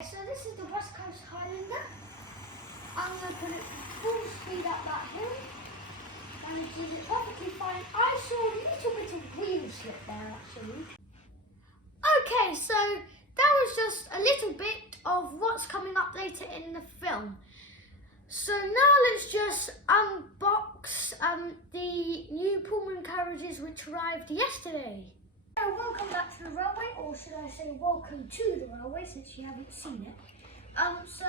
So this is the West Coast Highlander. I'm going to put it full speed up that hill and it did it perfectly fine. I saw a little bit of wheel slip there actually. Okay, so that was just a little bit of what's coming up later in the film. So now let's just unbox the new Pullman carriages which arrived yesterday. So welcome back to the railway, or should I say welcome to the railway since you haven't seen it. So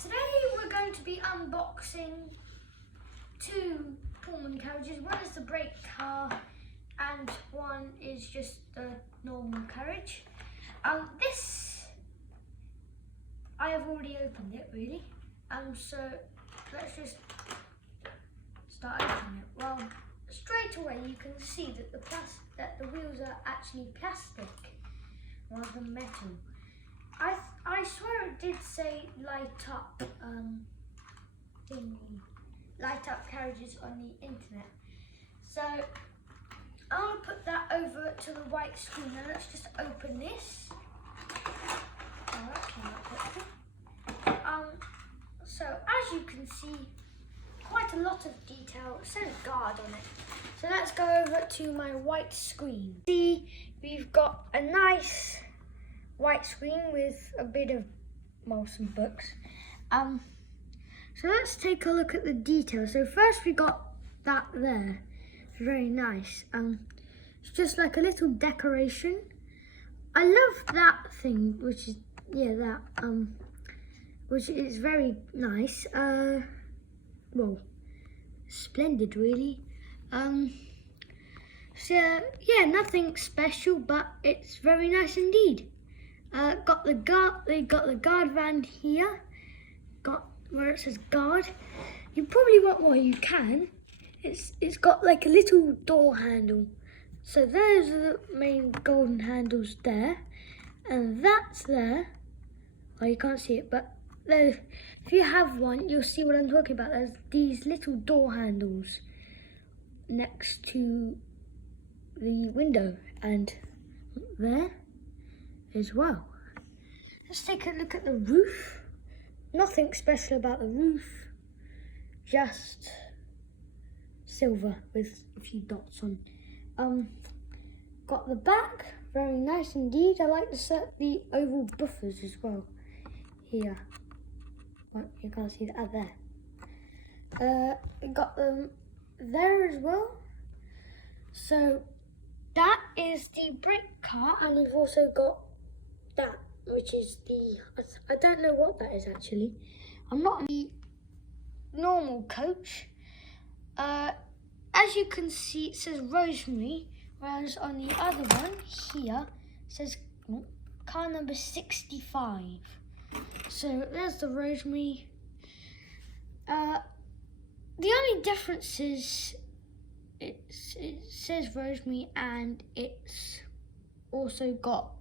today we're going to be unboxing two Pullman carriages. One is the brake car and one is just the normal carriage. This, I have already opened it really. So let's just start opening it. Well, straight away you can see that the wheels are actually plastic rather than metal. I swear it did say light up carriages on the internet. So I'll put that over to the white screen. Now let's just open this. So as you can see, quite a lot of detail. It says guard on it. So let's go over to my white screen. See, we've got a nice white screen with a bit of, well, some books. So let's take a look at the details. So first we got that there. It's very nice. It's just like a little decoration. I love that thing, which is, yeah, that, which is very nice. Well, splendid really. So yeah, nothing special, but it's very nice indeed. Got the guard van here. Got where it says guard. You probably want more, you can. It's got like a little door handle. So those are the main golden handles there. And that's there. Oh, you can't see it, but there's, if you have one, you'll see what I'm talking about. There's these little door handles next to the window and there as well. Let's take a look at the roof. Nothing special about the roof, just silver with a few dots on. Got the back, very nice indeed. I like the oval buffers as well here. Well, you can't see that there. Got them there as well. So that is the brake car, and we've also got that, which is the, I don't know what that is actually. I'm not the normal coach. As you can see, it says Rosemary, whereas on the other one here it says car number 65. So there's the Rosemary. The only difference is it says Rosemary and it's also got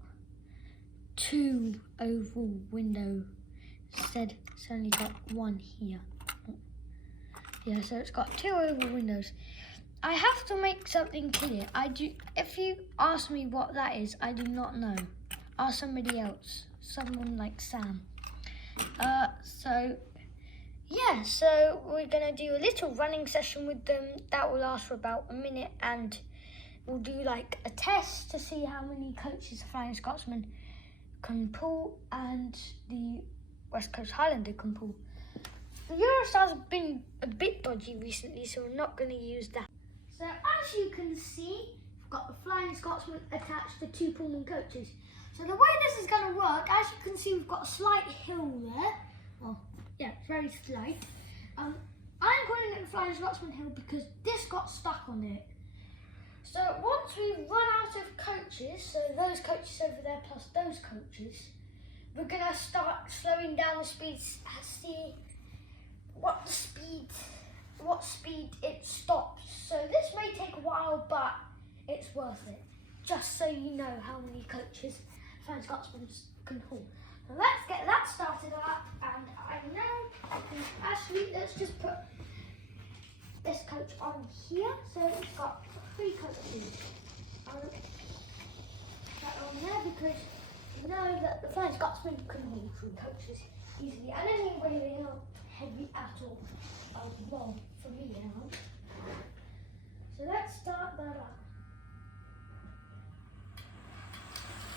two oval windows. Instead, it's only got one here. Yeah, so it's got two oval windows. I have to make something clear. If you ask me what that is, I do not know. Ask somebody else, someone like Sam. So yeah, so we're gonna do a little running session with them. That will last for about a minute, and we'll do like a test to see how many coaches the Flying Scotsman can pull and the West Coast Highlander can pull. The Eurostars have been a bit dodgy recently, so we're not going to use that. So as you can see, we've got the Flying Scotsman attached to two Pullman coaches. So the way this is going to work, as you can see, we've got a slight hill there. Well, yeah, very slight. I'm calling it the Flying Scotsman hill because this got stuck on it. So once we run out of coaches, so those coaches over there plus those coaches, we're going to start slowing down the speeds, see what speed it stops. So this may take a while, but it's worth it. Just so you know how many coaches Flying Scotsman can haul. So let's get that started up, and I know, actually, let's just put this coach on here. So it's got 3 coaches. That on there because you know that the Flying Scotsman can haul 3 coaches easily, and anyway they aren't heavy at all. Well, for me they aren't. So let's start that up.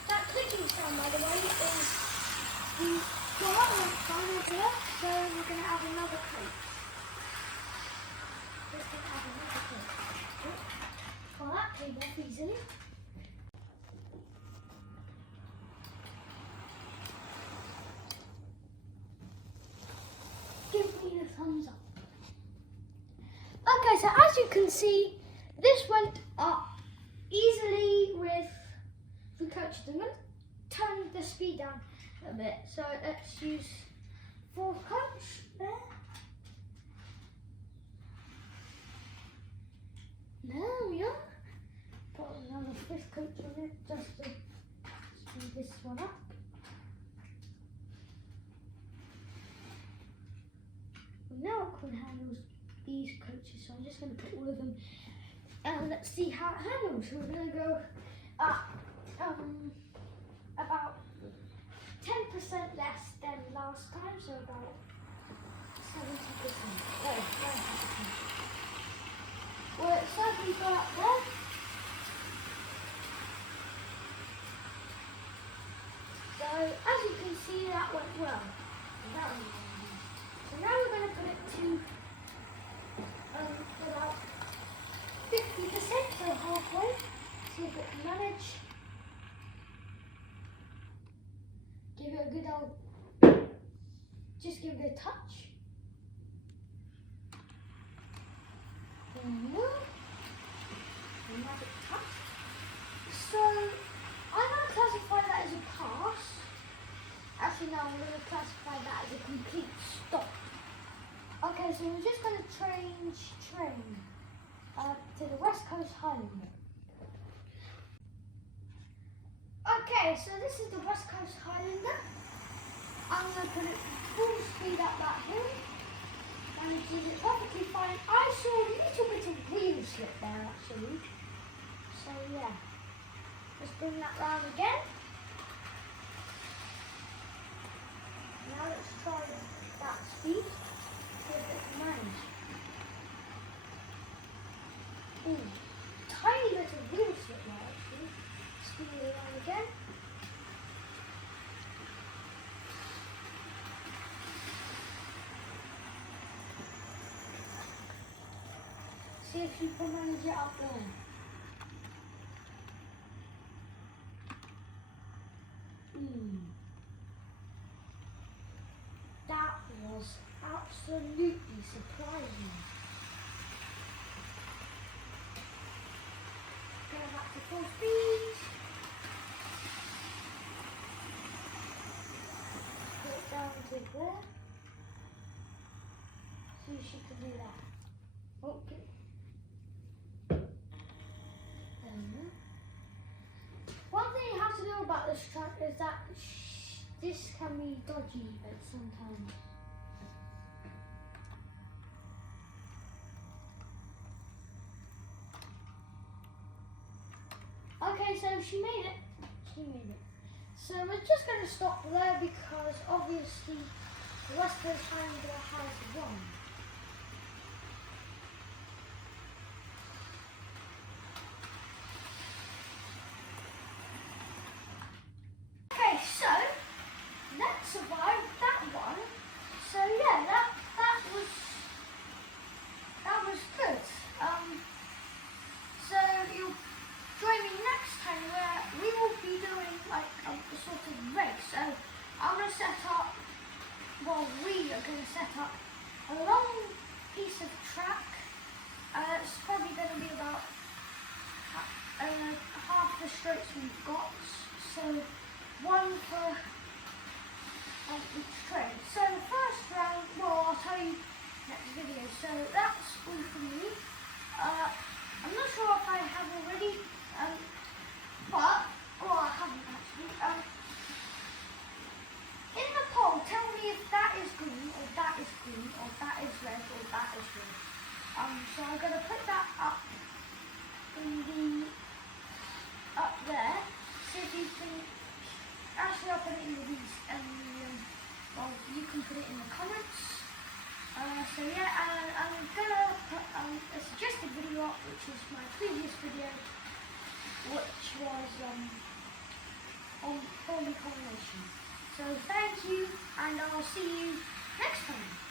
That clicking sound, by the way, is the one final there, so we're going to add another coach. Just going to add another coach. Well, that came off easily. Give me a thumbs up. Okay, so as you can see, this went up easily with 3 coaches. I'm going to turn the speed down a bit. So let's use 4th coach there. There we are. Put another 5th coach on it just to speed this one up. Now it can handle these coaches, so I'm just going to put all of them and let's see how it handles. So we're going to go up about 10% less than last time, so about 70%. No, 90%. Well, it certainly got up there. So as you can see, that went well. So now we're going to put it to about 50%, so halfway. See if it can manage. Give it a good old, just give it a touch. Another touch. So I'm going to classify that as a pass. Actually no, I'm going to classify that as a complete stop. Okay, so we're just going to change train to the West Coast Highlander. Okay, so this is the West Coast Highlander. I'm going to put it full speed up that hill. And it did it perfectly fine. I saw a little bit of wheel slip there actually. So yeah, let's bring that round again. Now let's try that speed. See if it can manage. Ooh, tiny bit of wheel slip there actually. Spin it around again. See if you can manage it up there. That was absolutely surprising. Go back to full speed. Put it down to there. See if she can do that. Okay. One thing you have to know about this track is that this can be dodgy at some times. Okay, so she made it. So we're just going to stop there because obviously the West Coast Highlander has won. So that survived that one. So yeah, that was good. So you'll join me next time where we will be doing like a sort of race. So I'm gonna set up. Well, we are gonna set up a long piece of track. It's probably gonna be about half the strokes we've got. So one for each train. So the first round, well, I'll tell you next video. So that's all from me. I'm not sure if I have already, but, well, I haven't actually. In the poll, tell me if that is green, or that is green, or that is red, or that is red. So I'm going to put that up in the, up there. See if you can Actually, I'll put it in the well, you can put it in the comments. So yeah, I'm gonna put a suggested video up, which is my previous video, which was on Pullman combination. So thank you, and I'll see you next time.